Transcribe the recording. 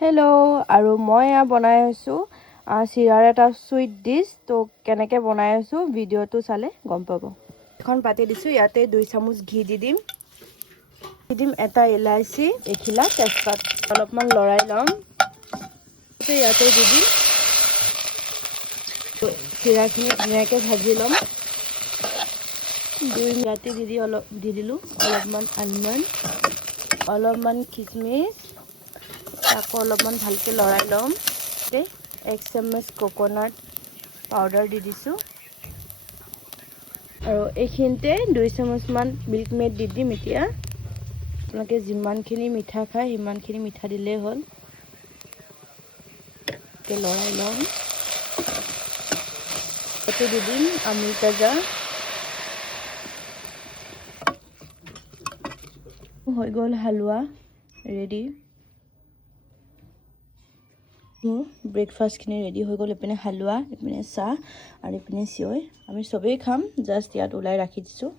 Hello' আৰু মই বনাই আছোঁ চিৰাৰ এটা সুইট ডিছ তো কেনেকৈ বনাই আছোঁ ভিডিঅ'টো চালে গম পাব। এখন পাতি দিছোঁ, ইয়াতে 2 চামুচ ঘি দি দিম। এটা ইলাচি, এখিলা তেজপাত অলপমান লৰাই ল'ম। ইয়াতে দি দিম চিৰাখিনি ধুনীয়াকৈ ভাজি ল'ম। 2 মিনিট দি দিলোঁ অলপমান আলমণ্ড, অলপমান কিচমিচ, আকৌ অলপমান ভালকৈ লৰাই ল'ম। 1 চামুচ কোকোনাট পাউডাৰ দি দিছোঁ আৰু এইখিনিতে 2 চামুচমান মিল্ক মেড দি দিম। এতিয়া আপোনালোকে যিমানখিনি মিঠা খায় সিমানখিনি মিঠা দিলেই হ'ল। লৰাই ল'ম। এইটো দি দিম আমুল তাজা। হৈ গ'ল হালোৱা ৰেডি। ব্ৰেকফাষ্টখিনি ৰেডি হৈ গ'ল। এইপিনে হালোৱা, এইপিনে চাহ আৰু এইপিনে চিঞৈ। আমি চবেই খাম, জাষ্ট ইয়াত ওলাই ৰাখি দিছোঁ।